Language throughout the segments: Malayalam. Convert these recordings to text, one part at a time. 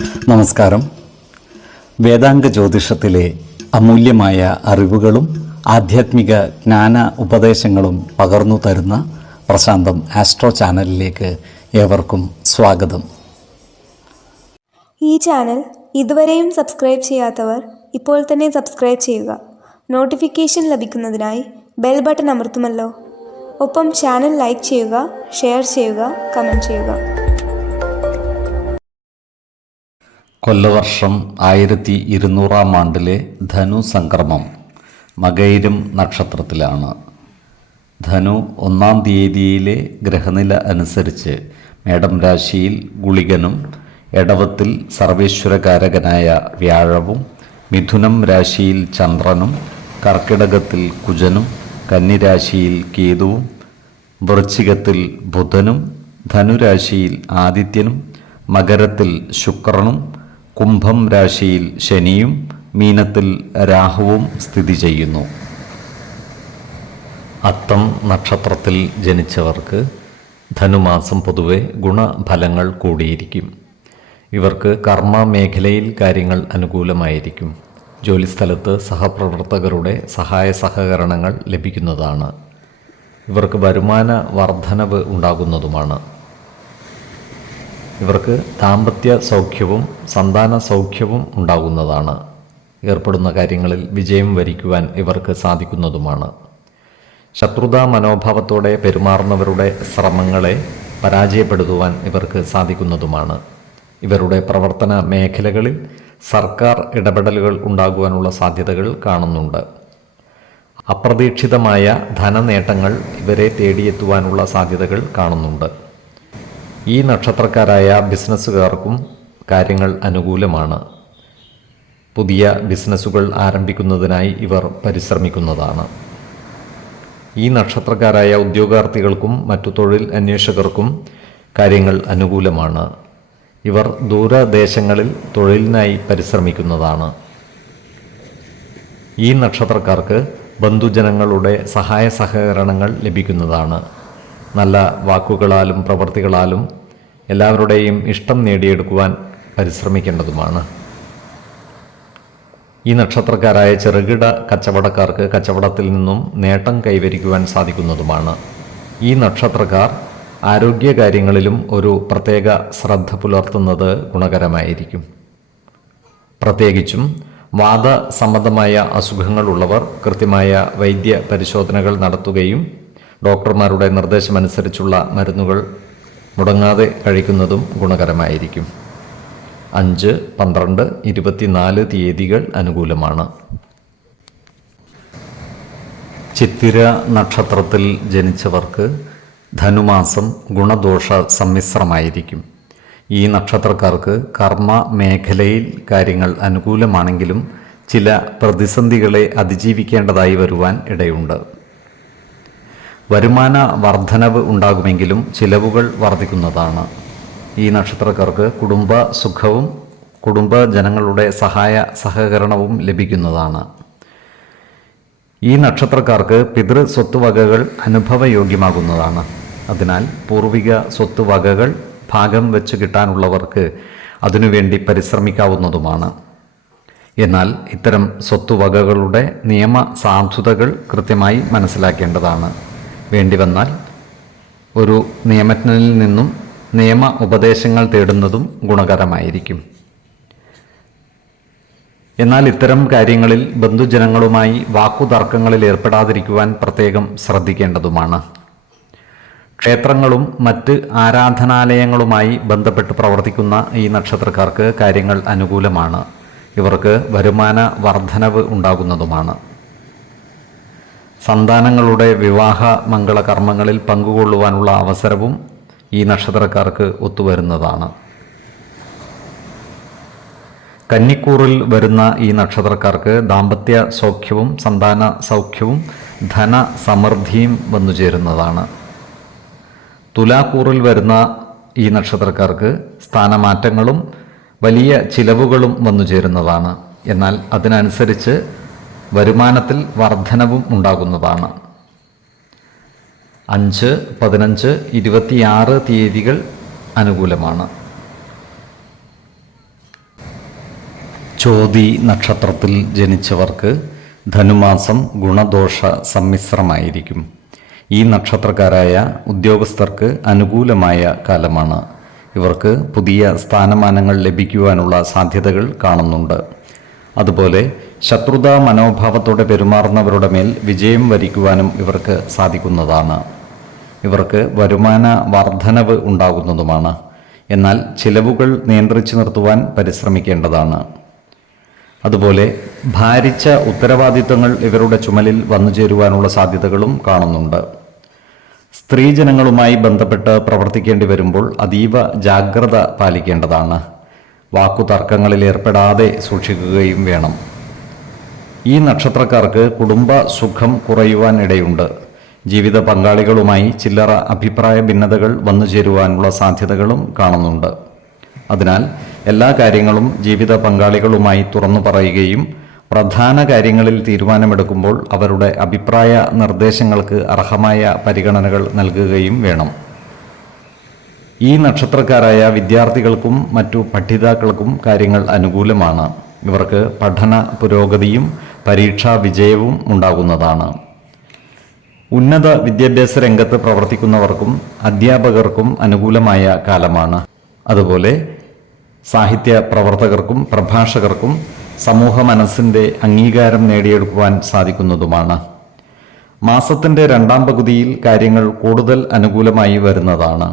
നമസ്കാരം. വേദാംഗ ജ്യോതിഷത്തിലെ അമൂല്യമായ അറിവുകളും ആധ്യാത്മിക ജ്ഞാന ഉപദേശങ്ങളും പകർന്നു തരുന്ന പ്രശാന്തം ആസ്ട്രോ ചാനലിലേക്ക് ഏവർക്കും സ്വാഗതം. ഈ ചാനൽ ഇതുവരെയും സബ്സ്ക്രൈബ് ചെയ്യാത്തവർ ഇപ്പോൾ തന്നെ സബ്സ്ക്രൈബ് ചെയ്യുക. നോട്ടിഫിക്കേഷൻ ലഭിക്കുന്നതിനായി ബെൽ ബട്ടൺ അമർത്തുമല്ലോ. ഒപ്പം ചാനൽ ലൈക്ക് ചെയ്യുക, ഷെയർ ചെയ്യുക, കമൻറ്റ് ചെയ്യുക. കൊല്ലവർഷം 1200 ആണ്ടിലെ ധനു സംക്രമം മകയിരം നക്ഷത്രത്തിലാണ്. ധനു 1-ാം തീയതിയിലെ ഗ്രഹനില അനുസരിച്ച് മേടം രാശിയിൽ ഗുളികനും, എടവത്തിൽ സർവേശ്വരകാരകനായ വ്യാഴവും, മിഥുനം രാശിയിൽ ചന്ദ്രനും, കർക്കിടകത്തിൽ കുജനും, കന്നിരാശിയിൽ കേതുവും, വൃശ്ചികത്തിൽ ബുധനും, ധനുരാശിയിൽ ആദിത്യനും, മകരത്തിൽ ശുക്രനും, കുംഭം രാശിയിൽ ശനിയും, മീനത്തിൽ രാഹുവും സ്ഥിതി ചെയ്യുന്നു. അത്തം നക്ഷത്രത്തിൽ ജനിച്ചവർക്ക് ധനുമാസം പൊതുവെ ഗുണഫലങ്ങൾ കൂടിയിരിക്കും. ഇവർക്ക് കർമ്മ മേഖലയിൽ കാര്യങ്ങൾ അനുകൂലമായിരിക്കും. ജോലിസ്ഥലത്ത് സഹപ്രവർത്തകരുടെ സഹായ സഹകരണങ്ങൾ ലഭിക്കുന്നതാണ്. ഇവർക്ക് വരുമാന വർധനവ് ഉണ്ടാകുന്നതുമാണ്. ഇവർക്ക് ദാമ്പത്യ സൗഖ്യവും സന്താന സൗഖ്യവും ഉണ്ടാകുന്നതാണ്. ഏർപ്പെടുന്ന കാര്യങ്ങളിൽ വിജയം വരിക്കുവാൻ ഇവർക്ക് സാധിക്കുന്നതുമാണ്. ശത്രുതാ മനോഭാവത്തോടെ പെരുമാറുന്നവരുടെ ശ്രമങ്ങളെ പരാജയപ്പെടുത്തുവാൻ ഇവർക്ക് സാധിക്കുന്നതുമാണ്. ഇവരുടെ പ്രവർത്തന മേഖലകളിൽ സർക്കാർ ഇടപെടലുകൾ ഉണ്ടാകുവാനുള്ള സാധ്യതകൾ കാണുന്നുണ്ട്. അപ്രതീക്ഷിതമായ ധനനേട്ടങ്ങൾ ഇവരെ തേടിയെത്തുവാനുള്ള സാധ്യതകൾ കാണുന്നുണ്ട്. ഈ നക്ഷത്രക്കാരായ ബിസിനസ്സുകാർക്കും കാര്യങ്ങൾ അനുകൂലമാണ്. പുതിയ ബിസിനസ്സുകൾ ആരംഭിക്കുന്നതിനായി ഇവർ പരിശ്രമിക്കുന്നതാണ്. ഈ നക്ഷത്രക്കാരായ ഉദ്യോഗാർത്ഥികൾക്കും മറ്റു തൊഴിൽ അന്വേഷകർക്കും കാര്യങ്ങൾ അനുകൂലമാണ്. ഇവർ ദൂരദേശങ്ങളിൽ തൊഴിലിനായി പരിശ്രമിക്കുന്നതാണ്. ഈ നക്ഷത്രക്കാർക്ക് ബന്ധുജനങ്ങളുടെ സഹായ സഹകരണങ്ങൾ ലഭിക്കുന്നതാണ്. നല്ല വാക്കുകളാലും പ്രവൃത്തികളാലും എല്ലാവരുടെയും ഇഷ്ടം നേടിയെടുക്കുവാൻ പരിശ്രമിക്കേണ്ടതുമാണ്. ഈ നക്ഷത്രക്കാരായ ചെറുകിട കച്ചവടക്കാർക്ക് കച്ചവടത്തിൽ നിന്നും നേട്ടം കൈവരിക്കുവാൻ സാധിക്കുന്നതുമാണ്. ഈ നക്ഷത്രക്കാർ ആരോഗ്യകാര്യങ്ങളിലും ഒരു പ്രത്യേക ശ്രദ്ധ പുലർത്തുന്നത് ഗുണകരമായിരിക്കും. പ്രത്യേകിച്ചും വാദസംബന്ധമായ അസുഖങ്ങളുള്ളവർ കൃത്യമായ വൈദ്യ പരിശോധനകൾ നടത്തുകയും ഡോക്ടർമാരുടെ നിർദ്ദേശമനുസരിച്ചുള്ള മരുന്നുകൾ മുടങ്ങാതെ കഴിക്കുന്നതും ഗുണകരമായിരിക്കും. 5, 12, 24 തീയതികൾ അനുകൂലമാണ്. ചിത്തിര നക്ഷത്രത്തിൽ ജനിച്ചവർക്ക് ധനുമാസം ഗുണദോഷ സമ്മിശ്രമായിരിക്കും. ഈ നക്ഷത്രക്കാർക്ക് കർമ്മ മേഖലയിൽ കാര്യങ്ങൾ അനുകൂലമാണെങ്കിലും ചില പ്രതിസന്ധികളെ അതിജീവിക്കേണ്ടതായി വരുവാൻ ഇടയുണ്ട്. വരുമാന വർധനവ് ഉണ്ടാകുമെങ്കിലും ചിലവുകൾ വർദ്ധിക്കുന്നതാണ്. ഈ നക്ഷത്രക്കാർക്ക് കുടുംബ സുഖവും കുടുംബജനങ്ങളുടെ സഹായ സഹകരണവും ലഭിക്കുന്നതാണ്. ഈ നക്ഷത്രക്കാർക്ക് പിതൃ സ്വത്തുവകകൾ അനുഭവയോഗ്യമാകുന്നതാണ്. അതിനാൽ പൂർവിക സ്വത്തുവകകൾ ഭാഗം വെച്ച് കിട്ടാനുള്ളവർക്ക് അതിനുവേണ്ടി പരിശ്രമിക്കാവുന്നതുമാണ്. എന്നാൽ ഇത്തരം സ്വത്തുവകകളുടെ നിയമ സാധുതകൾ കൃത്യമായി മനസ്സിലാക്കേണ്ടതാണ്. വേണ്ടിവന്നാൽ ഒരു നിയമജ്ഞനിൽ നിന്നും നിയമ ഉപദേശങ്ങൾ തേടുന്നതും ഗുണകരമായിരിക്കും. എന്നാൽ ഇത്തരം കാര്യങ്ങളിൽ ബന്ധുജനങ്ങളുമായി വാക്കുതർക്കങ്ങളിൽ ഏർപ്പെടാതിരിക്കുവാൻ പ്രത്യേകം ശ്രദ്ധിക്കേണ്ടതുമാണ്. ക്ഷേത്രങ്ങളും മറ്റ് ആരാധനാലയങ്ങളുമായി ബന്ധപ്പെട്ട് പ്രവർത്തിക്കുന്ന ഈ നക്ഷത്രക്കാർക്ക് കാര്യങ്ങൾ അനുകൂലമാണ്. ഇവർക്ക് വരുമാന വർധനവ് ഉണ്ടാകുന്നതുമാണ്. സന്താനങ്ങളുടെ വിവാഹ മംഗളകർമ്മങ്ങളിൽ പങ്കുകൊള്ളുവാനുള്ള അവസരവും ഈ നക്ഷത്രക്കാർക്ക് ഒത്തുവരുന്നതാണ്. കന്നിക്കൂറിൽ വരുന്ന ഈ നക്ഷത്രക്കാർക്ക് ദാമ്പത്യ സൗഖ്യവും സന്താന സൗഖ്യവും ധനസമൃദ്ധിയും വന്നുചേരുന്നതാണ്. തുലാക്കൂറിൽ വരുന്ന ഈ നക്ഷത്രക്കാർക്ക് സ്ഥാനമാറ്റങ്ങളും വലിയ ചിലവുകളും വന്നുചേരുന്നതാണ്. എന്നാൽ അതിനനുസരിച്ച് വരുമാനത്തിൽ വർധനവും ഉണ്ടാകുന്നതാണ്. 5, 15, 26 തീയതികൾ അനുകൂലമാണ്. ചോതി നക്ഷത്രത്തിൽ ജനിച്ചവർക്ക് ധനുമാസം ഗുണദോഷ സമ്മിശ്രമായിരിക്കും. ഈ നക്ഷത്രക്കാരായ ഉദ്യോഗസ്ഥർക്ക് അനുകൂലമായ കാലമാണ്. ഇവർക്ക് പുതിയ സ്ഥാനമാനങ്ങൾ ലഭിക്കുവാനുള്ള സാധ്യതകൾ കാണുന്നുണ്ട്. അതുപോലെ ശത്രുതാ മനോഭാവത്തോടെ പെരുമാറുന്നവരുടെ മേൽ വിജയം വരിക്കുവാനും ഇവർക്ക് സാധിക്കുന്നതാണ്. ഇവർക്ക് വരുമാന വർധനവ് ഉണ്ടാകുന്നതുമാണ്. എന്നാൽ ചിലവുകൾ നിയന്ത്രിച്ചു നിർത്തുവാൻ പരിശ്രമിക്കേണ്ടതാണ്. അതുപോലെ ഭാരിച്ച ഉത്തരവാദിത്വങ്ങൾ ഇവരുടെ ചുമലിൽ വന്നു ചേരുവാനുള്ള സാധ്യതകളും കാണുന്നുണ്ട്. സ്ത്രീജനങ്ങളുമായി ബന്ധപ്പെട്ട് പ്രവർത്തിക്കേണ്ടി വരുമ്പോൾ അതീവ ജാഗ്രത പാലിക്കേണ്ടതാണ്. വാക്കുതർക്കങ്ങളിൽ ഏർപ്പെടാതെ സൂക്ഷിക്കുകയും വേണം. ഈ നക്ഷത്രക്കാർക്ക് കുടുംബ സുഖം കുറയുവാൻ ഇടയുണ്ട്. ജീവിത പങ്കാളികളുമായി ചില്ലറ അഭിപ്രായ ഭിന്നതകൾ വന്നു ചേരുവാനുള്ള സാധ്യതകളും കാണുന്നുണ്ട്. അതിനാൽ എല്ലാ കാര്യങ്ങളും ജീവിത പങ്കാളികളുമായി തുറന്നു പറയുകയും പ്രധാന കാര്യങ്ങളിൽ തീരുമാനമെടുക്കുമ്പോൾ അവരുടെ അഭിപ്രായ നിർദ്ദേശങ്ങൾക്ക് അർഹമായ പരിഗണനകൾ നൽകുകയും വേണം. ഈ നക്ഷത്രക്കാരായ വിദ്യാർത്ഥികൾക്കും മറ്റു പഠിതാക്കൾക്കും കാര്യങ്ങൾ അനുകൂലമാണ്. ഇവർക്ക് പഠന പുരോഗതിയും പരീക്ഷാ വിജയവും ഉണ്ടാകുന്നതാണ്. ഉന്നത വിദ്യാഭ്യാസ രംഗത്ത് പ്രവർത്തിക്കുന്നവർക്കും അധ്യാപകർക്കും അനുകൂലമായ കാലമാണ്. അതുപോലെ സാഹിത്യ പ്രവർത്തകർക്കും പ്രഭാഷകർക്കും സമൂഹ മനസ്സിൻ്റെ അംഗീകാരം നേടിയെടുക്കുവാൻ സാധിക്കുന്നതുമാണ്. മാസത്തിൻ്റെ രണ്ടാം പകുതിയിൽ കാര്യങ്ങൾ കൂടുതൽ അനുകൂലമായി വരുന്നതാണ്.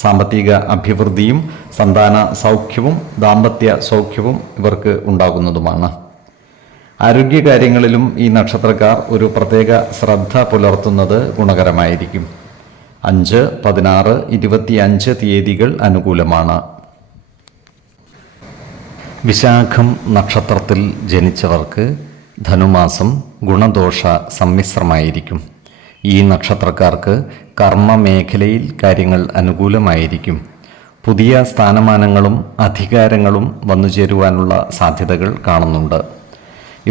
സാമ്പത്തിക അഭിവൃദ്ധിയും സന്താന സൗഖ്യവും ദാമ്പത്യ സൗഖ്യവും ഇവർക്ക് ഉണ്ടാകുന്നതുമാണ്. ആരോഗ്യകാര്യങ്ങളിലും ഈ നക്ഷത്രക്കാർ ഒരു പ്രത്യേക ശ്രദ്ധ പുലർത്തുന്നത് ഗുണകരമായിരിക്കും. 5, 16, 25 തീയതികൾ അനുകൂലമാണ്. വിശാഖം നക്ഷത്രത്തിൽ ജനിച്ചവർക്ക് ധനുമാസം ഗുണദോഷ സമ്മിശ്രമായിരിക്കും. ഈ നക്ഷത്രക്കാർക്ക് കർമ്മ മേഖലയിൽ കാര്യങ്ങൾ അനുകൂലമായിരിക്കും. പുതിയ സ്ഥാനമാനങ്ങളും അധികാരങ്ങളും വന്നുചേരുവാനുള്ള സാധ്യതകൾ കാണുന്നുണ്ട്.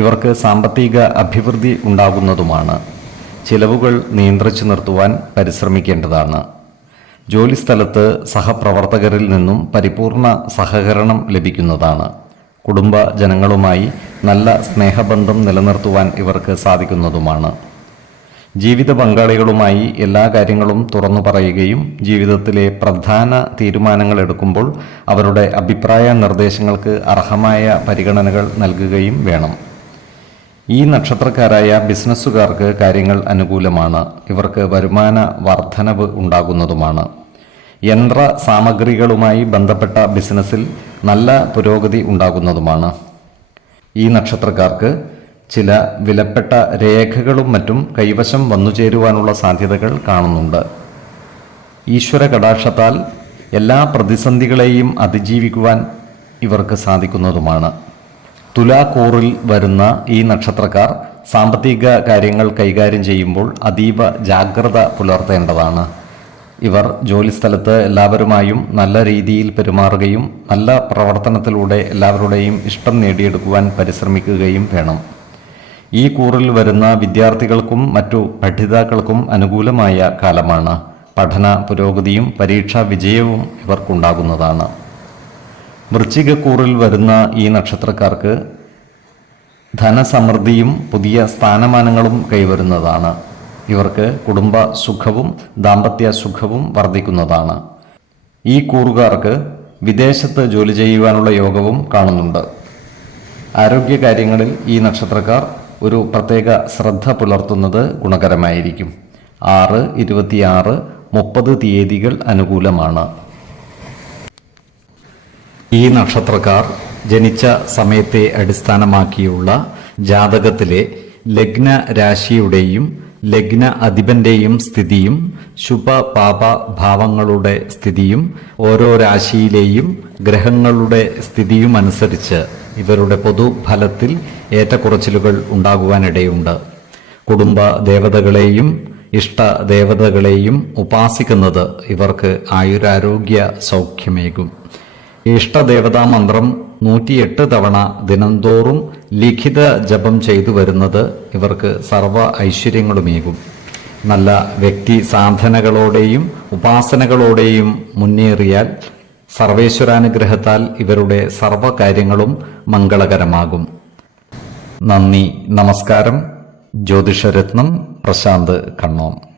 ഇവർക്ക് സാമ്പത്തിക അഭിവൃദ്ധി ഉണ്ടാകുന്നതുമാണ്. ചിലവുകൾ നിയന്ത്രിച്ചു നിർത്തുവാൻ പരിശ്രമിക്കേണ്ടതാണ്. ജോലിസ്ഥലത്ത് സഹപ്രവർത്തകരിൽ നിന്നും പരിപൂർണ സഹകരണം ലഭിക്കുന്നതാണ്. കുടുംബ ജനങ്ങളുമായി നല്ല സ്നേഹബന്ധം നിലനിർത്തുവാൻ ഇവർക്ക് സാധിക്കുന്നതുമാണ്. ജീവിത പങ്കാളികളുമായി എല്ലാ കാര്യങ്ങളും തുറന്നു പറയുകയും ജീവിതത്തിലെ പ്രധാന തീരുമാനങ്ങൾ എടുക്കുമ്പോൾ അവരുടെ അഭിപ്രായ നിർദ്ദേശങ്ങൾക്ക് അർഹമായ പരിഗണനകൾ നൽകുകയും വേണം. ഈ നക്ഷത്രക്കാരായ ബിസിനസ്സുകാർക്ക് കാര്യങ്ങൾ അനുകൂലമാണ്. ഇവർക്ക് വരുമാന വർധനവ് ഉണ്ടാകുന്നതുമാണ്. യന്ത്ര സാമഗ്രികളുമായി ബന്ധപ്പെട്ട ബിസിനസ്സിൽ നല്ല പുരോഗതി ഉണ്ടാകുന്നതുമാണ്. ഈ നക്ഷത്രക്കാർക്ക് ചില വിലപ്പെട്ട രേഖകളും മറ്റും കൈവശം വന്നുചേരുവാനുള്ള സാധ്യതകൾ കാണുന്നുണ്ട്. ഈശ്വര കടാക്ഷത്താൽ എല്ലാ പ്രതിസന്ധികളെയും അതിജീവിക്കുവാൻ ഇവർക്ക് സാധിക്കുന്നതുമാണ്. തുലാക്കൂറിൽ വരുന്ന ഈ നക്ഷത്രക്കാർ സാമ്പത്തിക കാര്യങ്ങൾ കൈകാര്യം ചെയ്യുമ്പോൾ അതീവ ജാഗ്രത പുലർത്തേണ്ടതാണ്. ഇവർ ജോലിസ്ഥലത്ത് എല്ലാവരുമായും നല്ല രീതിയിൽ പെരുമാറുകയും നല്ല പ്രവർത്തനത്തിലൂടെ എല്ലാവരുടെയും ഇഷ്ടം നേടിയെടുക്കുവാൻ പരിശ്രമിക്കുകയും വേണം. ഈ കൂറിൽ വരുന്ന വിദ്യാർത്ഥികൾക്കും മറ്റു പഠിതാക്കൾക്കും അനുകൂലമായ കാലമാണ്. പഠന പുരോഗതിയും പരീക്ഷാ വിജയവും ഇവർക്കുണ്ടാകുന്നതാണ്. വൃശ്ചികക്കൂറിൽ വരുന്ന ഈ നക്ഷത്രക്കാർക്ക് ധനസമൃദ്ധിയും പുതിയ സ്ഥാനമാനങ്ങളും കൈവരുന്നതാണ്. ഇവർക്ക് കുടുംബ സുഖവും ദാമ്പത്യ സുഖവും വർദ്ധിക്കുന്നതാണ്. ഈ കൂറുകാർക്ക് വിദേശത്ത് ജോലി ചെയ്യുവാനുള്ള യോഗവും കാണുന്നുണ്ട്. ആരോഗ്യകാര്യങ്ങളിൽ ഈ നക്ഷത്രക്കാർ ഒരു പ്രത്യേക ശ്രദ്ധ പുലർത്തുന്നത് ഗുണകരമായിരിക്കും. 6, 26, 30 തീയതികൾ അനുകൂലമാണ്. ഈ നക്ഷത്രക്കാർ ജനിച്ച സമയത്തെ അടിസ്ഥാനമാക്കിയുള്ള ജാതകത്തിലെ ലഗ്ന രാശിയുടെയും ലഗ്ന അധിപന്റെയും സ്ഥിതിയും ശുഭ പാപ ഭാവങ്ങളുടെ സ്ഥിതിയും ഓരോ രാശിയിലെയും ഗ്രഹങ്ങളുടെ സ്ഥിതിയും അനുസരിച്ച് ഇവരുടെ പൊതുഫലത്തിൽ ഏറ്റക്കുറച്ചിലുകൾ ഉണ്ടാകുവാനിടയുണ്ട്. കുടുംബ ദേവതകളെയും ഇഷ്ട ദേവതകളെയും ഉപാസിക്കുന്നത് ഇവർക്ക് ആയുരാരോഗ്യ സൗഖ്യമേകും. ഇഷ്ടദേവതാ മന്ത്രം 108 തവണ ദിനംതോറും ലിഖിത ജപം ചെയ്തു വരുന്നത് ഇവർക്ക് സർവ ഐശ്വര്യങ്ങളുമേകും. നല്ല വ്യക്തി സാധനകളോടെയും ഉപാസനകളോടെയും മുന്നേറിയാൽ സർവേശ്വരാനുഗ്രഹത്താൽ ഇവരുടെ സർവകാര്യങ്ങളും മംഗളകരമാകും. നന്ദി, നമസ്കാരം. ജ്യോതിഷരത്നം പ്രശാന്ത് കണ്ണോം.